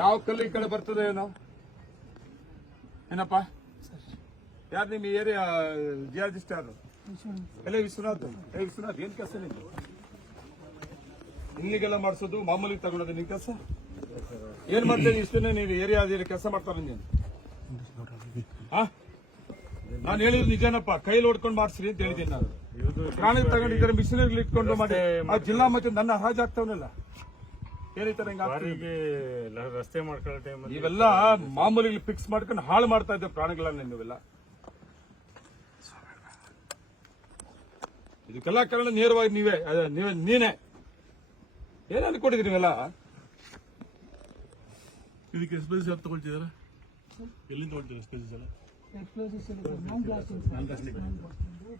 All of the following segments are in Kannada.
ಯಾವ ಕಲ್ಲು ಈ ಕಡೆ ಬರ್ತದೆ ಏನೋ? ಏನಪ್ಪ? ಯಾರು ನಿಮ್ಮ ಏರಿಯಾ ಜಿಯಾಜಿಸ್ಟ್ ಯಾರು ಎಲ್ಲ ವಿಶ್ವನಾಥ್? ಏ ವಿಶ್ವನಾಥ್? ಏನ್ ಕೆಲಸ ನಿಮ್ದು ಇಲ್ಲಿಗೆಲ್ಲ ಮಾಡಿಸೋದು ಮಾಮೂಲಿ ತಗೊಳೋದು ನಿನ್ ಕೆಲಸ? ಏನ್ ಮಾಡ್ತೇನೆ ಇಷ್ಟನೇ ನೀನು ಏರಿಯಾ ಕೆಲಸ ಮಾಡ್ತಾರೆ ನೀನು? ನಾನು ಹೇಳಿದ್ರು ನಿಜನಪ್ಪ, ಕೈಲಿ ಹೊಡ್ಕೊಂಡು ಮಾಡಿಸ್ರಿ ಅಂತ ಹೇಳಿದ್ದೀನಿ ನಾನು. ಪ್ರಾಣಿ ತಗೊಂಡಿದ್ದಾರೆ ಮಿಷನರಿ ಇಟ್ಕೊಂಡು ಮಾಡಿ. ಆ ಜಿಲ್ಲಾ ಮತ್ತೆ ನನ್ನ ಹರಾಜ್ ಆಗ್ತಾವನಲ್ಲ. ಬಾರಿಗೆ ಲ- ರಸ್ತೆ ಮಾಡ್ಕೊಳ್ಳೋ ಟೈಮಲ್ಲಿ ಇವೆಲ್ಲ ಮಾಮೂಲಿ ಫಿಕ್ಸ್ ಮಾಡ್ಕೊಂಡು ಹಾಳು ಮಾಡ್ತಾ ಇದ್ದೆ ಪ್ರಾಣಿಗಳನ್ನ ನೀವೆಲ್ಲ. ಇದಕ್ಕೆಲ್ಲ ಕಾರಣ ನೇರವಾಗಿ ನೀವೇ ಅದೇ, ನೀವೇ ನೀನೇ. ಏನ್ ಅನ್ಕೊಂಡಿದ್ರಿ ನೀವೆಲ್ಲ? ಇದಕ್ಕೆ ಎಕ್ಸ್ಪೆನ್ಸ್ ಯಾರು ತಗೊಳ್ತಿದಾರೆ? ಎಲ್ಲಿಂದ ತಗೊಳ್ತೀರಾ ಎಕ್ಸ್ಪೆನ್ಸ್ ಎಲ್ಲ? ಎಕ್ಸ್ಪ್ಲೋಸಿವ್ಸ್ ನಾನ್ ಬ್ಲಾಸ್ಟಿಂಗ್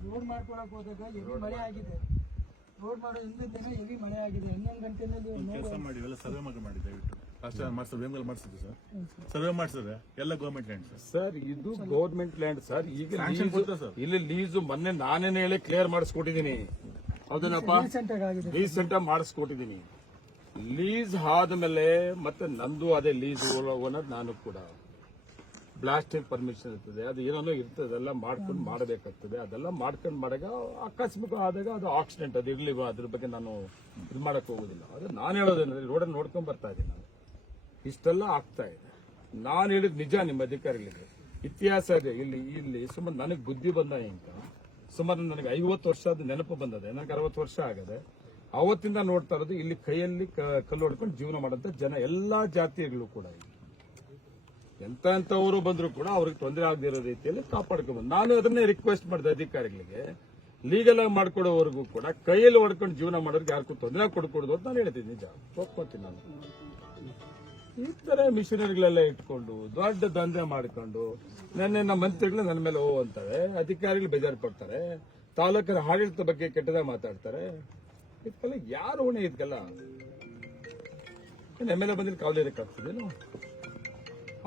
ರೋಡ್ ಮಾಡ್ಕೊಳಕ್ ಹೋದಾಗ ಹೆವಿ ಮಳೆ ಆಗಿದೆ. ರೋಡ್ ಮಾಡೋ ಹಿಂದಿನ ದಿನ ಹೆವಿ ಮಳೆ ಆಗಿದೆ. ಹನ್ನೊಂದು ಗಂಟೆನಲ್ಲಿ ಕೆಲಸ ಮಾಡಿ ಎಲ್ಲ ಸರ್ವೆ ಮಾಡಿ ಮಾಡಿ ದಯವಿಟ್ಟು ಲಾಸ್ಟ್ ಟೈಮ್ ಮಾಡಿಸಿದ್ರೆ ವೇಮ್ಗಲ್ ಮಾಡಿಸಿದ್ರು ಸರ್ ಸರ್ವೆ ಮಾಡಿಸಿದ್ರೆ ಎಲ್ಲ ಗೌರ್ಮೆಂಟ್ ಲ್ಯಾಂಡ್ ಸರ್ ಸರ್ ಇದು ಗೌರ್ಮೆಂಟ್ ಲ್ಯಾಂಡ್ ಸರ್ ಈಗ Sanction lease- ಕೊಡ್ತಾ ಸರ್. ಇಲ್ಲಿ ಲೀಸು ಮೊನ್ನೆ ನಾನೇನೆ ಹೇಳಿ ಕ್ಲಿಯರ್ ಮಾಡಿಸ್ಕೊಟ್ಟಿದ್ದೀನಿ. ಹೌದೇನಪ್ಪ? ಆಗಿದೆ ರೀಸೆಂಟ್ ಆಗಿ ಮಾಡಿಸ್ಕೊಟ್ಟಿದ್ದೀನಿ. ಲೀಸ್ ಆದ್ಮೇಲೆ ಮತ್ತೆ ನಂದು ಅದೇ ಲೀಸ್ ಓನರ್ ನಾನು ಕೂಡ. ಬ್ಲಾಸ್ಟಿಂಗ್ ಪರ್ಮಿಷನ್ ಇರ್ತದೆ, ಅದು ಏನೇನೋ ಇರ್ತದೆ, ಅದೆಲ್ಲ ಮಾಡ್ಕೊಂಡು ಮಾಡಬೇಕಾಗ್ತದೆ. ಅದೆಲ್ಲ ಮಾಡ್ಕೊಂಡು ಮಾಡಾಗ ಆಕಸ್ಮಿಕ ಆದಾಗ ಅದು ಆಕ್ಸಿಡೆಂಟ್ ಅದು ಇರ್ಲಿ ಅದ್ರ ಬಗ್ಗೆ ನಾನು ಇದು ಮಾಡಕ್ ಹೋಗೋದಿಲ್ಲ. ಅದು ನಾನು ಹೇಳೋದೇನಂದ್ರೆ ರೋಡಲ್ಲಿ ನೋಡ್ಕೊಂಡು ಬರ್ತಾ ಇದ್ದೀನಿ ನಾನು. ಇಷ್ಟೆಲ್ಲ ಆಗ್ತಾ ಇದೆ. ನಾನು ಹೇಳಿದ ನಿಜ ನಿಮ್ಮ ಅಧಿಕಾರಿಗಳಿಗೆ ಇತಿಹಾಸ ಇದೆ. ಇಲ್ಲಿ ಇಲ್ಲಿ ಸುಮಾರು ನನಗೆ ಬುದ್ಧಿ ಬಂದ ಇಂಕ ಸುಮಾರು ನನಗೆ ಐವತ್ತು ವರ್ಷದ ನೆನಪು ಬಂದದೆ. ನನಗೆ ಅರವತ್ತು ವರ್ಷ ಆಗದೆ, ಅವತ್ತಿಂದ ನೋಡ್ತಾ ಇರೋದು ಇಲ್ಲಿ ಕೈಯಲ್ಲಿ ಕಲ್ಲು ಹೊಡ್ಕೊಂಡು ಜೀವನ ಮಾಡಂತ ಜನ, ಎಲ್ಲಾ ಜಾತಿಗಳು ಕೂಡ ಎಂತವರು ಬಂದ್ರು ಕೂಡ ಅವ್ರಿಗೆ ತೊಂದರೆ ಆಗದೇ ಇರೋ ರೀತಿಯಲ್ಲಿ ಕಾಪಾಡ್ಕೊಬೋದು ಬಂದ್ ನಾನು ಅದನ್ನೇ ರಿಕ್ವೆಸ್ಟ್ ಮಾಡಿದೆ ಅಧಿಕಾರಿಗಳಿಗೆ. ಲೀಗಲ್ ಆಗಿ ಮಾಡ್ಕೊಡೋವರೆಗೂ ಕೂಡ ಕೈಯಲ್ಲಿ ಹೊಡ್ಕೊಂಡು ಜೀವನ ಮಾಡೋರಿಗೆ ಯಾರಿಗೂ ತೊಂದರೆ ಕೊಡ್ಕೊಡುದು ಅಂತ ನಾನು ಹೇಳ್ತೀನಿ, ನಿಜ. ಒಪ್ಕೊತೀನಿ ನಾನು. ಈ ತರ ಮಿಷಿನರಿಗಳೆಲ್ಲ ಇಟ್ಕೊಂಡು ದೊಡ್ಡ ದಂಧೆ ಮಾಡ್ಕೊಂಡು ನೆನ್ನೆ ನಮ್ಮ ಮಂತ್ರಿಗಳು ನನ್ನ ಮೇಲೆ ಓ ಅಂತಾರೆ, ಅಧಿಕಾರಿಗಳು ಬೇಜಾರು ಪಡ್ತಾರೆ, ತಾಲೂಕಿನ ಆಡಳಿತ ಬಗ್ಗೆ ಕೆಟ್ಟದ ಮಾತಾಡ್ತಾರೆ. ಇದಕ್ಕೆಲ್ಲ ಯಾರು ಹೊಣೆ ಇದಕ್ಕೆಲ್ಲ ಎಂ ಎಲ್ ಎ ಬಂದ್ರೆ ಕಾವಲಿರಕ್ಕಾಗ್ತದೇನು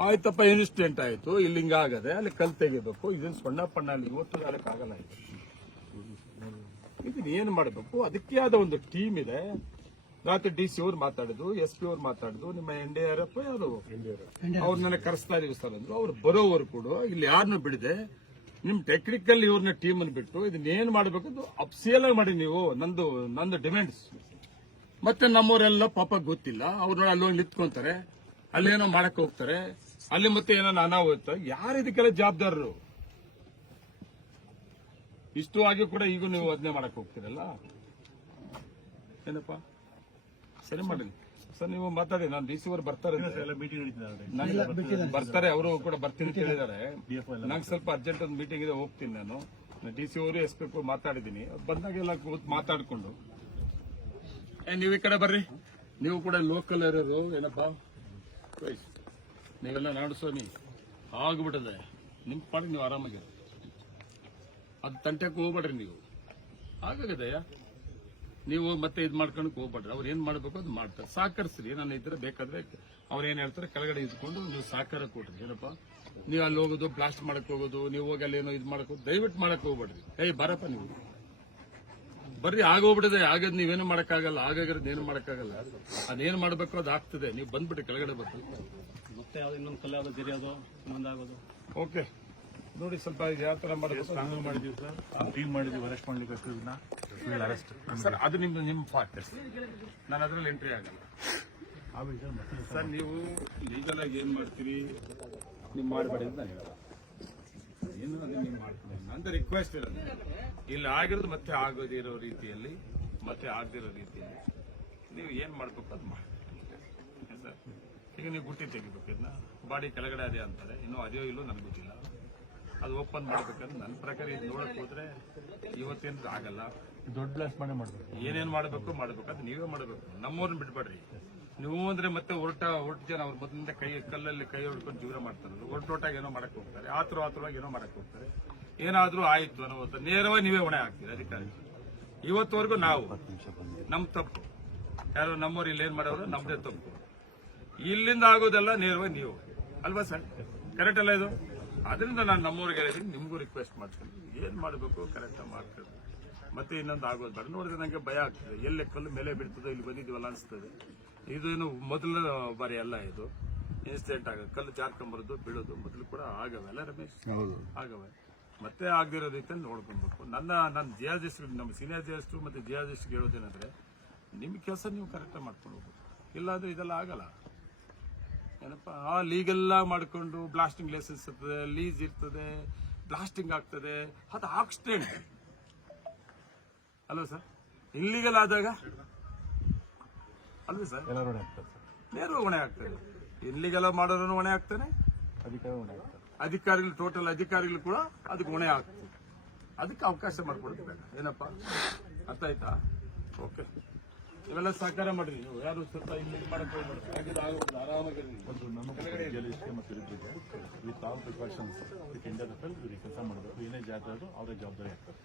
ಆಯ್ತಪ್ಪ ಇನ್ಸಿಡೆಂಟ್ ಆಯಿತು? ಇಲ್ಲಿ ಹಿಂಗಾಗದೆ ಅಲ್ಲಿ ಕಲ್ ತೆಗಿಬೇಕು. ಇದನ್ನ ಸಣ್ಣ ಪಣ್ಣ ಅಲ್ಲಿ ಇವತ್ತು ಆಗಲ್ಲ ಇದು. ಇದನ್ನ ಏನ್ ಮಾಡಬೇಕು? ಅದಕ್ಕೆ ಆದ ಒಂದು ಟೀಮ್ ಇದೆ. ರಾತ್ರಿ ಡಿ ಸಿ ಅವ್ರು ಮಾತಾಡಿದ್ರು ಎಸ್ ಪಿ ಅವ್ರು ಮಾತಾಡಿದ್ರು ನಿಮ್ಮ ಎನ್ ಡಿ ಆರ್ ಎಫ್ ಯಾರು ಅವ್ರು ನನಗೆ ಕರೆಸ್ತಾ ಇದೀವಿ ಸರ್ ಅಂದ್ರು. ಅವ್ರು ಬರೋವರು ಕೂಡ ಇಲ್ಲಿ ಯಾರನ್ನು ಬಿಡದೆ. ನಿಮ್ ಟೆಕ್ನಿಕಲ್ ಇವ್ರನ್ನ ಟೀಮ್ ಅನ್ನು ಬಿಟ್ಟು ಇದನ್ನ ಏನ್ ಮಾಡಬೇಕು ಅಪ್ಸಿಯಲ್ ಆಗಿ ಮಾಡಿ ನೀವು ನಂದು ನಂದು ಡಿಮ್ಯಾಂಡ್ಸ್ ಮತ್ತೆ ನಮ್ಮವರೆಲ್ಲ ಪಾಪ ಗೊತ್ತಿಲ್ಲ. ಅವ್ರನ್ನ ಅಲ್ಲೋಗಿ ಅಲ್ಲಿ ನಿಂತ್ಕೊಂತಾರೆ. ಅಲ್ಲೇನೋ ಮಾಡಕ್ ಹೋಗ್ತಾರೆ. ಅಲ್ಲಿ ಮತ್ತೆ ಏನಾನ ಅನಾಹುತ ಯಾರು ಇದಕ್ಕೆಲ್ಲ ಜವಾಬ್ದಾರರು? ಇಷ್ಟು ಆಗಿ ಕೂಡ ಈಗ ನೀವು ಅದನ್ನೇ ಮಾಡಕ್ ಹೋಗ್ತೀರಲ್ಲ? ಏನಪ್ಪಾ? ಸರಿ ಮಾಡಿ ಸರ್ ನೀವು ಮಾತಾಡಿ. ನಾನು ಡಿ ಸಿ ಅವ್ರು ಬರ್ತಾರೆ ಬರ್ತಾರೆ. ಅವರು ಕೂಡ ಬರ್ತೀನಿ ಅಂತ ಹೇಳಿದ್ದಾರೆ. DFO ಎಲ್ಲ ನಂಗೆ ಸ್ವಲ್ಪ ಅರ್ಜೆಂಟ್ ಒಂದು ಮೀಟಿಂಗ್ ಇದೆ ಹೋಗ್ತೀನಿ ನಾನು. ಡಿ ಸಿ ಅವರು ಎಸ್ ಪಿ ಮಾತಾಡಿದ್ದೀನಿ. ಬಂದಾಗೆಲ್ಲ ಕೂತ್ ಮಾತಾಡ್ಕೊಂಡು. ನೀವು ಈ ಕಡೆ ಬರ್ರಿ. ನೀವು ಕೂಡ ಲೋಕಲ್ ಇರೋರು ಏನಪ್ಪಾ. ನೀವೆಲ್ಲ ನಾಡು ಸ್ವಾಮಿ ಆಗ್ಬಿಟ್ಟದೆ ನಿಮ್ ಪಾಡಿಗೆ ನೀವು ಆರಾಮಾಗಿರಿ ಅದು ತಂಟೆಗೆ ಹೋಗ್ಬೇಡ್ರಿ ನೀವು. ಆಗಾಗದಯ್ಯ ನೀವು ಮತ್ತೆ ಇದು ಮಾಡ್ಕೊಂಡು ಹೋಗ್ಬೇಡ್ರಿ. ಅವ್ರು ಏನ್ ಮಾಡ್ಬೇಕು ಅದು ಮಾಡ್ತಾರೆ. ಸಾಕರ್ಸ್ರಿ ನಾನು ಇದ್ರೆ ಬೇಕಾದ್ರೆ ಅವ್ರು ಏನ್ ಹೇಳ್ತಾರೆ, ಕೆಳಗಡೆ ಇದ್ಕೊಂಡು ನೀವು ಸಾಕಾರ ಕೊಡ್ರಿ. ಏನಪ್ಪ? ನೀವು ಅಲ್ಲಿ ಹೋಗೋದು ಬ್ಲಾಸ್ಟ್ ಮಾಡಕ್ ಹೋಗೋದು, ನೀವು ಹೋಗಿ ಅಲ್ಲಿ ಏನೋ ಇದು ಮಾಡಕ್ ದಯವಿಟ್ಟು ಮಾಡಕ್ ಹೋಗ್ಬೇಡ್ರಿ. ಏಯ್, ಬರಪ್ಪ ನೀವು. ಬರ್ರಿ ಆಗೋಗ್ಬಿಡದೆ ಆಗದ್ ನೀವೇನು ಮಾಡಕ್ಕಾಗಲ್ಲ. ಆಗಾಗಿರೋದು ಏನು ಮಾಡಕ್ಕಾಗಲ್ಲ. ಅದೇನು ಮಾಡ್ಬೇಕು ಅದು ಆಗ್ತದೆ. ನೀವು ಬಂದ್ಬಿಟ್ಟು ಕೆಳಗಡೆ ಬರ್ಬೇಕು ಮತ್ತೆ ಯಾವ್ದು ಇನ್ನೊಂದು ಕಲ್ಲು ಯಾವ್ದು ಜರಿಯೋದು ಇನ್ನೊಂದಾಗೋದು ಓಕೆ. ನೋಡಿ ಸ್ವಲ್ಪ ಯಾವ ಥರ ಮಾಡಬೇಕು? ಸ್ಟ್ರಾಂಗ್ ಮಾಡಿದೀವಿ ಸರ್ ಟೀಮ್ ಮಾಡಿದೀವಿ ಅರೆಸ್ಟ್ ಮಾಡ್ಲಿಕ್ಕೆ ಅಷ್ಟು ಅರೆಸ್ಟ್ ಸರ್ ಅದು ನಿಮ್ದು ನಿಮ್ಮ ಪಾರ್ಟ್ ನಾನು ಅದರಲ್ಲಿ ಎಂಟ್ರಿ ಆಗಲ್ಲ. ಸರ್ ನೀವು ಲೀಗಲ್ ಆಗಿ ಏನ್ ಮಾಡ್ತೀರಿ? ನೀವು ಮಾಡಬೇಡಿ ಅಂತ ನಾನು ಹೇಳಲ್ಲ ಏನು ಅದನ್ನ ನೀವು ಮಾಡ್ತೀನಿ ಅಂತ ರಿಕ್ವೆಸ್ಟ್ ಇರೋದು ಇಲ್ಲಿ ಆಗಿರೋದು ಮತ್ತೆ ಆಗೋದಿರೋ ರೀತಿಯಲ್ಲಿ ಮತ್ತೆ ಆಗದಿರೋ ರೀತಿಯಲ್ಲಿ. ನೀವು ಏನ್ ಮಾಡ್ಬೇಕು ಅದು ಮಾಡಿ. ಸರ್ ಈಗ ನೀವು ಗುಟ್ಟಿ ತೆಗಿಬೇಕು ಇದನ್ನ. ಬಾಡಿ ಕೆಳಗಡೆ ಅದೇ ಅಂತಾರೆ. ಇನ್ನೂ ಅದೇ ಇಲ್ಲೋ ನನಗೆ ಗೊತ್ತಿಲ್ಲ. ಅದು ಓಪನ್ ಮಾಡ್ಬೇಕಂದ್ರೆ ನನ್ನ ಪ್ರಕಾರ ಇದು ನೋಡಕ್ ಹೋದ್ರೆ ಇವತ್ತೇನು ಆಗಲ್ಲ. ದೊಡ್ಡ ಬ್ಲಾಸ್ಟ್ ಮಾಡೇ ಮಾಡ್ಬೇಕು. ಏನೇನ್ ಮಾಡಬೇಕು ಮಾಡಬೇಕು. ಅದು ನೀವೇ ಮಾಡಬೇಕು. ನಮ್ಮವ್ರನ್ನ ಬಿಡ್ಬೇಡ್ರಿ ನೀವು ಅಂದ್ರೆ ಮತ್ತೆ ಹೊರಟ ಹೊರಟ ಜನ ಅವ್ರ ಮೊದಲಿಂದ ಕೈ ಕಲ್ಲಲ್ಲಿ ಕೈ ಹೊಡ್ಕೊಂಡು ಜೀವನ ಮಾಡ್ತಾರೆ ಹೊರಟೋಟಾಗ ಏನೋ ಮಾಡಕ್ ಹೋಗ್ತಾರೆ. ಆತರ ಆತರವಾಗಿ ಏನೋ ಮಾಡಕ್ ಹೋಗ್ತಾರೆ. ಏನಾದ್ರೂ ಆಯ್ತು ಅನ್ನೋ ನೇರವಾಗಿ ನೀವೇ ಹೊಣೆ ಹಾಕ್ತೀರಿ ಅಧಿಕಾರಿ. ಇವತ್ತವರೆಗೂ ನಾವು. ನಮ್ ತಪ್ಪು. ಯಾರು ನಮ್ಮವ್ರು ಇಲ್ಲಿ ಏನ್ ಮಾಡೋರು ನಮ್ದೇ ತಪ್ಪು. ಇಲ್ಲಿಂದ ಆಗೋದೆಲ್ಲ ನೇರವಾಗಿ ನೀವು. ಅಲ್ವಾ ಸರ್? ಕರೆಕ್ಟ್ ಅಲ್ಲ ಇದು? ಅದರಿಂದ ನಾನು ನಮ್ಮೂರಿಗೆ ಹೇಳಿದ್ದೀನಿ ನಿಮಗೂ ರಿಕ್ವೆಸ್ಟ್ ಮಾಡ್ತೀನಿ. ಏನು ಮಾಡಬೇಕು? ಕರೆಕ್ಟಾಗಿ ಮಾಡ್ತೀನಿ ಮತ್ತೆ ಇನ್ನೊಂದು ಆಗೋದು ಬೇಡ. ನೋಡಿದ್ರೆ ನನಗೆ ಭಯ ಆಗ್ತದೆ. ಎಲ್ಲಿ ಕಲ್ಲು ಮೇಲೆ ಬಿಡ್ತದೋ ಇಲ್ಲಿ ಬಂದಿದ್ದೀವಲ್ಲ ಅನಿಸ್ತದೆ. ಇದೇನು ಮೊದಲ ಬಾರಿ ಅಲ್ಲ ಇದು. ಇನ್ಸಿಡೆಂಟ್ ಆಗ ಕಲ್ಲು ಜಾರ್ಕೊಂಬರೋದು ಬೀಳೋದು ಮೊದಲು ಕೂಡ ಆಗವಲ್ಲ ಅಲ್ಲ ರಮೇಶ್? ಆಗವೆ. ಮತ್ತೆ ಆಗದಿರೋ ರೀತಿಯಲ್ಲಿ ನೋಡ್ಕೊಬೇಕು. ನನ್ನ ನನ್ನ ಜಿಯಾಜಿಸ್ಟ್ ನಮ್ಮ ಸೀನಿಯರ್ ಜಿಯಾಜಿಸ್ಟು ಮತ್ತೆ ಜಿಯಾಜಿಸ್ಟ್ ಹೇಳೋದೇನಂದ್ರೆ ನಿಮ್ಮ ಕೆಲಸ ನೀವು ಕರೆಕ್ಟಾಗಿ ಮಾಡ್ಕೊಂಡು ಹೋಗ್ಬೇಕು. ಇಲ್ಲಾಂದ್ರೆ ಇದೆಲ್ಲ ಆಗಲ್ಲ. ಏನಪ್ಪ ಆ ಲೀಗೆಲ್ಲ ಮಾಡಿಕೊಂಡು ಬ್ಲಾಸ್ಟಿಂಗ್ ಲೈಸೆನ್ಸ್ ಇರ್ತದೆ ಲೀಸ್ ಇರ್ತದೆ ಬ್ಲಾಸ್ಟಿಂಗ್ ಆಗ್ತದೆ ಅದು ಆಕ್ಸಿಡೆಂಟ್ ಅಲ್ವಾ ಸರ್ ಇಲ್ಲಿಗಲ್ ಆದಾಗ? ಅಲ್ವೇ ಸರ್ ನೇರವಾಗಿ ಹೊಣೆ ಆಗ್ತದೆ ಇಲ್ಲಿಗೆಲ್ಲ ಮಾಡೋರು ಹೊಣೆ ಆಗ್ತಾನೆ? ಅಧಿಕಾರ ಅಧಿಕಾರಿಗಳು ಟೋಟಲ್ ಅಧಿಕಾರಿಗಳು ಕೂಡ ಅದಕ್ಕೆ ಹೊಣೆ ಆಗ್ತದೆ ಅದಕ್ಕೆ ಅವಕಾಶ ಮಾಡ್ಕೊಡೋದು ಬೇಡ ಏನಪ್ಪ? ಅರ್ಥ ಆಯ್ತಾ? ಓಕೆ ಇವೆಲ್ಲ ಸಹಕಾರ ಮಾಡ್ರಿ ನೀವು. ಯಾರು ಸ್ವಲ್ಪ ಇಲ್ಲಿ ಮಾಡಕ್ ಹೋಗ್ಬೇಡಿ ಆರಾಮಾಗಿ ಒಂದು ನಮ್ಮ ಮತ್ತು ಇಬ್ಬರಿಗೆ ವಿತ್ ಆಲ್ ಪ್ರಿಕಾಷನ್ಸ್ ವಿತ್ ಇಂಡಿಯಾದ ಫೆಲ್ ಇವ್ರಿಗೆ ಕೆಲಸ ಮಾಡಬೇಕು ಏನೇ ಜಾತ್ರೆ ಆದರೂ ಅವರೇ ಜವಾಬ್ದಾರಿ ಆಗ್ತಾರೆ.